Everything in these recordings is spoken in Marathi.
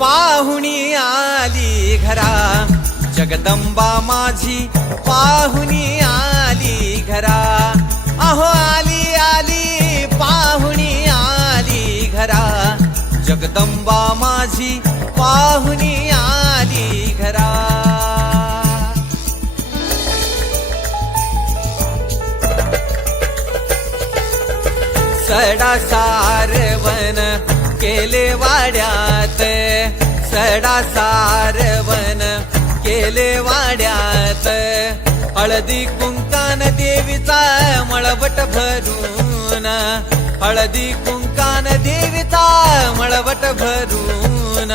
पाहुणी आली घरा. जगदंबा माझी पाहुणी आली घरा. अहो आली आली पाहुणी आली घरा. जगदंबा माझी पाहुणी आली घरा. सडा सारवण केले वाड्यात. सडा सारवण केले वाड्यात. हळदी कुंकान देवीचा मळवट भरून. हळदी कुंकान देवीचा मळवट भरून.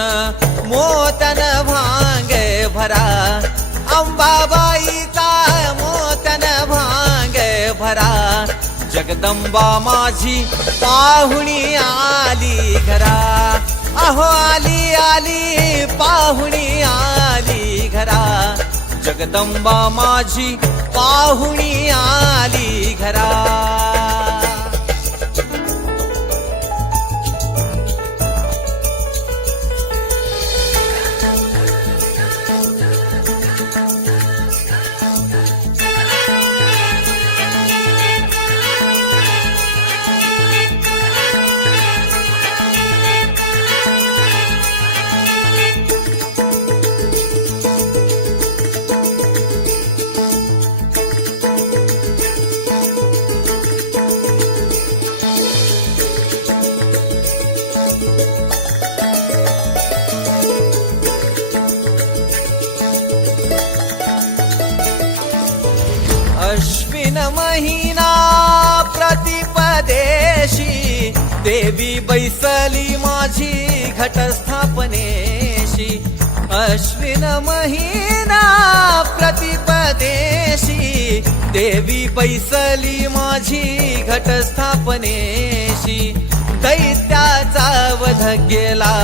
मोतन भांग भरा. अंबाबाईचा मोतन भांग भरा. जगदंबा माझी पाहुणी आली घरा. अहो आली आली. जगदंबा माझी पाहुणी आली घरा महिना प्रतिपदेशी देवी बैसली माझी घटस्थापनेशी. अश्विन महिना प्रतिपदेशी देवी बैसली माझी घटस्थापनेशी. दैत्याचा वध गेला